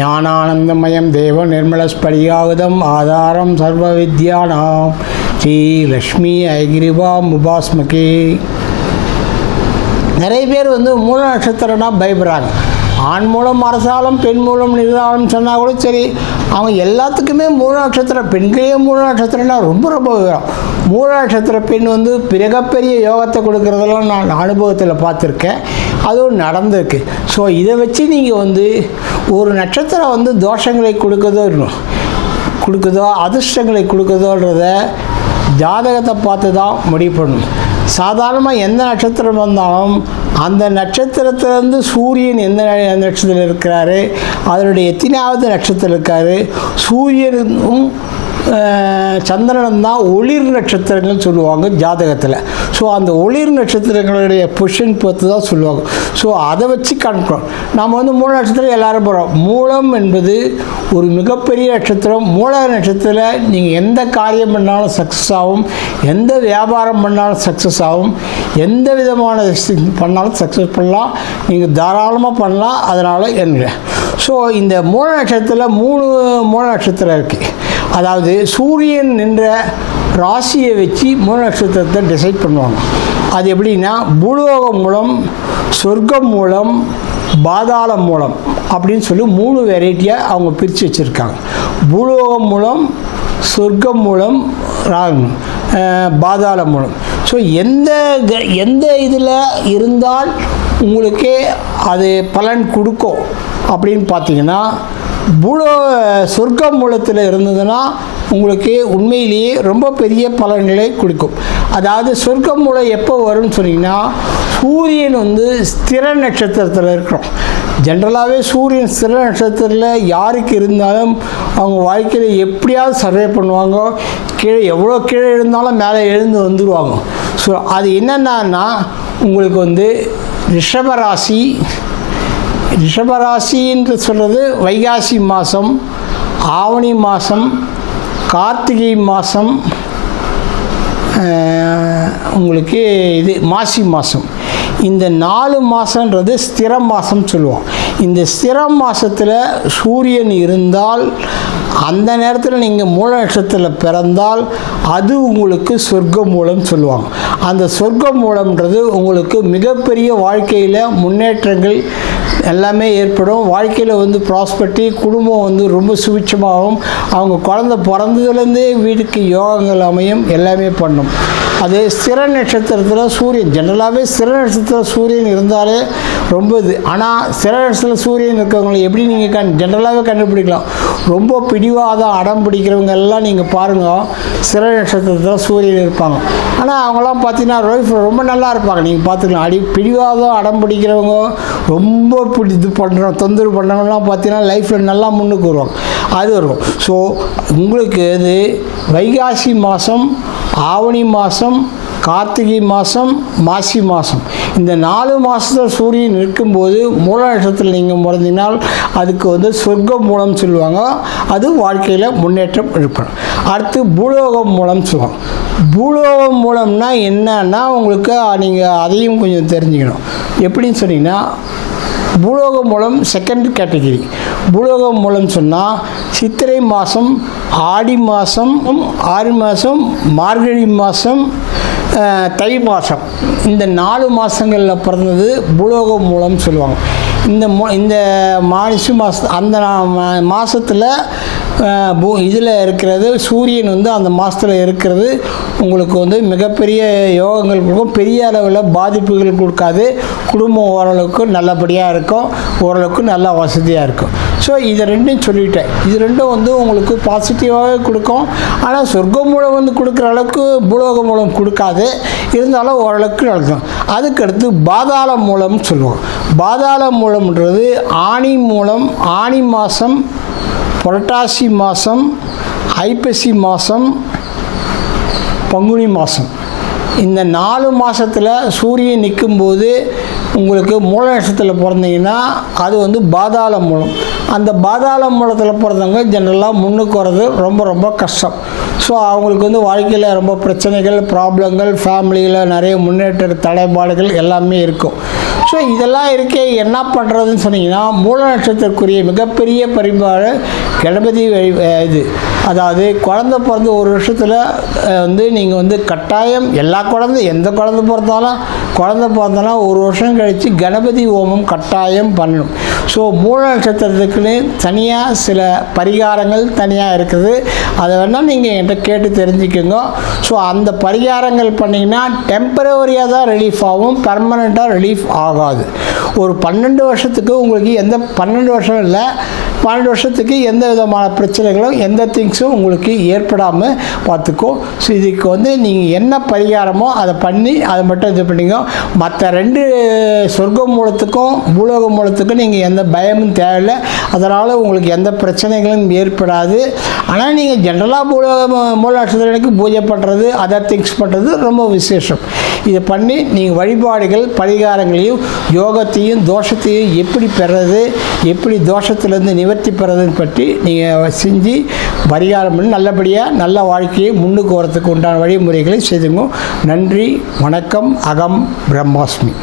ஞானானந்தமயம் தேவ நிர்மலஸ்படிகாவிதம் ஆதாரம் சர்வ வித்யானாம் ஸ்ரீ லக்ஷ்மி ஐகிரிவாம் உபாஸ்மகே. நிறைய பேர் மூல நட்சத்திரம்னா பயப்படுறாங்க. ஆண் மூலம் அரசாலும் பெண் மூலம் நிர்வாகம் சொன்னால் கூட சரி, அவங்க எல்லாத்துக்குமே மூல நட்சத்திரம், பெண்களே மூல நட்சத்திரம்னா ரொம்ப ரொம்ப விவரம். மூல நட்சத்திர பெண் மிகப்பெரிய யோகத்தை கொடுக்குறதெல்லாம் நான் அனுபவத்தில் பார்த்துருக்கேன், அதுவும் நடந்திருக்கு. ஸோ இதை வச்சு நீங்கள் ஒரு நட்சத்திரம் தோஷங்களை கொடுக்குதோ அதிர்ஷ்டங்களை கொடுக்குதோன்றத ஜாதகத்தை பார்த்து தான் முடிவு பண்ணணும். சாதாரணமாக எந்த நட்சத்திரம் வந்தாலும் அந்த நட்சத்திரத்திலேருந்து சூரியன் எந்த நட்சத்திரத்தில் இருக்கிறாரு, அதனுடைய எத்தனாவது நட்சத்திரம் இருக்கார், சூரியனும் சந்திரனும் தான் ஒளிர் நட்சத்திரங்கள் சொல்லுவாங்க ஜாதகத்தில். ஸோ அந்த ஒளிர் நட்சத்திரங்களுடைய பொசிஷன் பார்த்து தான் சொல்லுவாங்க. ஸோ அதை வச்சு கணக்கிறோம். நம்ம மூல நட்சத்திரம் எல்லோரும் போகிறோம். மூலம் என்பது ஒரு மிகப்பெரிய நட்சத்திரம். மூல நட்சத்திரத்தில் நீங்கள் எந்த காரியம் பண்ணாலும் சக்ஸஸ் ஆகும், எந்த வியாபாரம் பண்ணாலும் சக்ஸஸ் ஆகும், எந்த விதமான பண்ணாலும் சக்ஸஸ் பண்ணலாம், நீங்கள் தாராளமாக பண்ணலாம். அதனால் என்ன, ஸோ இந்த மூல நட்சத்திரத்தில் 3 மூல நட்சத்திரம் இருக்குது. அதாவது சூரியன் என்ற ராசியை வச்சு மூல நட்சத்திரத்தை டிசைட் பண்ணுவாங்க. அது எப்படின்னா பூலோகம் மூலம், சொர்க்கம் மூலம், பாதாளம் மூலம் அப்படின்னு சொல்லி 3 வெரைட்டியாக அவங்க பிரித்து வச்சுருக்காங்க. பூலோகம் மூலம், சொர்க்கம் மூலம், பாதாளம் மூலம். ஸோ எந்த இதில் இருந்தால் உங்களுக்கே அது பலன் கொடுக்கும் அப்படின்னு பார்த்தீங்கன்னா, சொர்க்க மூலத்தில் இருந்ததுன்னா உங்களுக்கு உண்மையிலேயே ரொம்ப பெரிய பலன்களை கொடுக்கும். அதாவது சொர்க்க மூலம் எப்போ வரும்னு சொன்னீங்கன்னா, சூரியன் ஸ்திர நட்சத்திரத்தில் இருக்கிறோம். ஜென்ரலாகவே சூரியன் ஸ்திர நட்சத்திரத்தில் யாருக்கு இருந்தாலும் அவங்க வாழ்க்கையில் எப்படியாவது சர்வே பண்ணுவாங்க. கீழே எவ்வளோ கீழே இருந்தாலும் மேலே எழுந்து வந்துடுவாங்க. ஸோ அது என்னென்னா, உங்களுக்கு ரிஷபராசின்னு சொல்கிறது வைகாசி மாதம், ஆவணி மாதம், கார்த்திகை மாதம், உங்களுக்கு மாசி மாதம். இந்த 4 மாதன்றது ஸ்திர மாதம் சொல்லுவோம். இந்த ஸ்திர மாதத்தில் சூரியன் இருந்தால், அந்த நேரத்தில் நீங்கள் மூல நட்சத்திரத்தில் பிறந்தால் அது உங்களுக்கு சொர்க்க மூலம் சொல்லுவாங்க. அந்த சொர்க்க மூலம்ன்றது உங்களுக்கு மிகப்பெரிய வாழ்க்கையில் முன்னேற்றங்கள் எல்லாமே ஏற்படும். வாழ்க்கையில் ப்ராஸ்பர்ட்டி, குடும்பம் ரொம்ப சுபிட்சமாகவும், அவங்க குழந்தை பிறந்ததுலேருந்தே வீட்டுக்கு யோகங்கள் அமையும், எல்லாமே பண்ணும். அது ஸ்திர நட்சத்திரத்தில் சூரியன், ஜென்ரலாகவே ஸ்திர நட்சத்திரத்தில் சூரியன் இருந்தாலே ரொம்ப இது. ஆனால் ஸ்திர நட்சத்திரத்தில் சூரியன் இருக்கிறவங்களை எப்படி நீங்கள் ஜென்ரலாகவே கண்டுபிடிக்கலாம். ரொம்ப பிடிவாதம் அடம் பிடிக்கிறவங்க எல்லாம் நீங்கள் பாருங்கள், ஸ்திர நட்சத்திரத்தில் சூரியன் இருப்பாங்க. ஆனால் அவங்களாம் பார்த்தீங்கன்னா ரொம்ப நல்லா இருப்பாங்க, நீங்கள் பார்த்துக்கலாம். பிடிவாதம் அடம் பிடிக்கிறவங்க, ரொம்ப இது பண்ணுறோம் தொந்தரவு பண்ணுறவங்கலாம் பார்த்தீங்கன்னா லைஃப்பில் நல்லா முன்னுக்கு வருவாங்க. அது வரும். ஸோ உங்களுக்கு இது வைகாசி மாதம், ஆவணி மாதம், கார்த்திகை மாதம், மாசி மாதம், இந்த 4 மாதத்தில் சூரியன் இருக்கும்போது மூல நட்சத்திரத்தில் நீங்கள் பிறந்தீங்கனால் அதுக்கு சொர்க்க மூலம் சொல்லுவாங்க. அது வாழ்க்கையில் முன்னேற்றம் ஏற்படும். அடுத்து பூலோகம் மூலம் சொல்லுவாங்க. பூலோகம் மூலம்னா என்னன்னா, உங்களுக்கு நீங்கள் அதையும் கொஞ்சம் தெரிஞ்சுக்கணும். எப்படின்னு சொன்னீங்கன்னா, பூலோகம் மூலம் செகண்ட் கேட்டகிரி. பூலோகம் மூலம் சொன்னால் சித்திரை மாதம், ஆடி மாதம், ஆடி மாதம், மார்கழி மாதம், தை மாதம், இந்த 4 மாதங்களில் பிறந்தது பூலோகம் மூலம் சொல்லுவாங்க. இந்த மாசி மாதம், அந்த மாதத்தில் இதில் இருக்கிறது சூரியன் அந்த மாதத்தில் இருக்கிறது உங்களுக்கு மிகப்பெரிய யோகங்கள் கொடுக்கும். பெரிய அளவில் பாதிப்புகள் கொடுக்காது. குடும்பம் ஓரளவுக்கு நல்லபடியாக இருக்கும், ஓரளவுக்கு நல்லா வசதியாக இருக்கும். ஸோ இதை ரெண்டும் சொல்லிட்டேன். இது ரெண்டும் உங்களுக்கு பாசிட்டிவாகவே கொடுக்கும். ஆனால் சொர்க்க மூலம் கொடுக்குற அளவுக்கு பூலோக மூலம் கொடுக்காது, இருந்தாலும் ஓரளவுக்கு நடக்கும். அதுக்கடுத்து பாதாள மூலம் சொல்லுவோம். பாதாள மூலம்ன்றது ஆணி மூலம், ஆணி மாதம், புரட்டாசி மாதம், ஐப்பசி மாதம், பங்குனி மாதம், இந்த 4 மாதத்தில் சூரியன் நிற்கும்போது உங்களுக்கு மூல நட்சத்திரத்தில் பிறந்தீங்கன்னா அது பாதாள மூலம். அந்த பாதாள மூலத்தில் பிறந்தவங்க ஜென்ரலாக முன்னுக்கு வர்றது ரொம்ப ரொம்ப கஷ்டம். ஸோ அவங்களுக்கு வாழ்க்கையில் ரொம்ப பிரச்சனைகள், ப்ராப்ளங்கள், ஃபேமிலியில் நிறைய முன்னேற்ற தடைபாடுகள் எல்லாமே இருக்கும். ஸோ இதெல்லாம் இருக்கே என்ன பண்ணுறதுன்னு சொன்னீங்கன்னா, மூல நட்சத்திரக்குரிய மிகப்பெரிய பரிமாறு கணபதி இது. அதாவது குழந்தை பிறந்து ஒரு வருஷத்தில் நீங்கள் கட்டாயம் எல்லா எந்த குழந்தை பிறந்தாலும் ஒரு வருஷம் கழித்து கணபதி ஹோமம் கட்டாயம் பண்ணணும். ஸோ மூல நட்சத்திரத்துக்குன்னு தனியாக சில பரிகாரங்கள் தனியாக இருக்குது. அதை வேணால் நீங்கள் என்கிட்ட கேட்டு தெரிஞ்சுக்கோங்க. ஸோ அந்த பரிகாரங்கள் பண்ணிங்கன்னா டெம்பரவரியாக தான் ரிலீஃப் ஆகும், பர்மனெண்ட்டாக ரிலீஃப் ஆகாது. ஒரு 12 வருஷத்துக்கு உங்களுக்கு 12 வருஷம் இல்லை, 12 வருஷத்துக்கு எந்த விதமான பிரச்சனைகளும் எந்த திங்ஸும் உங்களுக்கு ஏற்படாமல் பார்த்துக்கோ. ஸோ இதுக்கு நீங்கள் என்ன பரிகாரமோ அதை பண்ணி அதை மட்டும் இது பண்ணிக்கோ. மற்ற 2 சொர்க்க மூலத்துக்கும் பூலோக மூலத்துக்கும் நீங்கள் எந்த பயமும் தேவையில்லை. அதனால் உங்களுக்கு எந்த பிரச்சனைகளும் ஏற்படாது. ஆனால் நீங்கள் ஜென்ரலாக மூல நட்சத்திரனுக்கு பூஜை பண்ணுறது, அதர் திங்ஸ் பண்ணுறது ரொம்ப விசேஷம். இதை பண்ணி நீங்கள் வழிபாடுகள் பரிகாரங்களையும் யோகத்தையும் தோஷத்தையும் எப்படி பெறது, எப்படி தோஷத்திலேருந்து நிவர்த்தி பெறதுன்னு பற்றி நீங்கள் செஞ்சு பரிகாரம் பண்ணி நல்லபடியாக நல்ல வாழ்க்கையை முன்னுக்கு வரத்துக்கு உண்டான வழிமுறைகளை செய்துங்க. நன்றி, வணக்கம். அகம் பிரம்மாஸ்மி.